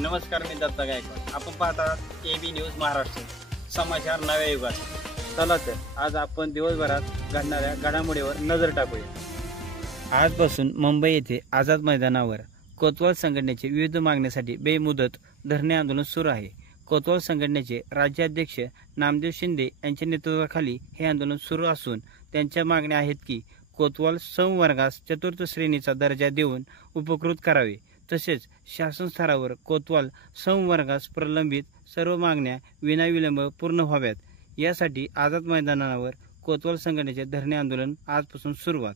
नमस्कार, मी दत्ता गायकवाड. आपण पाहतात AB न्यूज महाराष्ट्र, समाचार नव्या युगात. चला तर आज आपण दिवसभरात घडणाऱ्या घडामोडीवर नजर टाकूया. आजपासून मुंबई येथे आझाद मैदानावर कोतवाल संघटनेचे विविध मागण्यासाठी बेमुदत धरणे आंदोलन सुरू आहे. कोतवाल संघटनेचे राज्याध्यक्ष नामदेव शिंदे यांच्या नेतृत्वाखाली हे आंदोलन सुरू असून त्यांच्या मागण्या आहेत की कोतवाल संवर्गास चतुर्थ श्रेणीचा दर्जा देऊन उपकृत करावे, तसेच शासन स्तरावर कोतवाल संवर्गास प्रलंबित सर्व मागण्या विनाविलंब पूर्ण व्हाव्यात. यासाठी आझाद मैदानावर कोतवाल संघटनेचे धरणे आंदोलन आजपासून सुरुवात.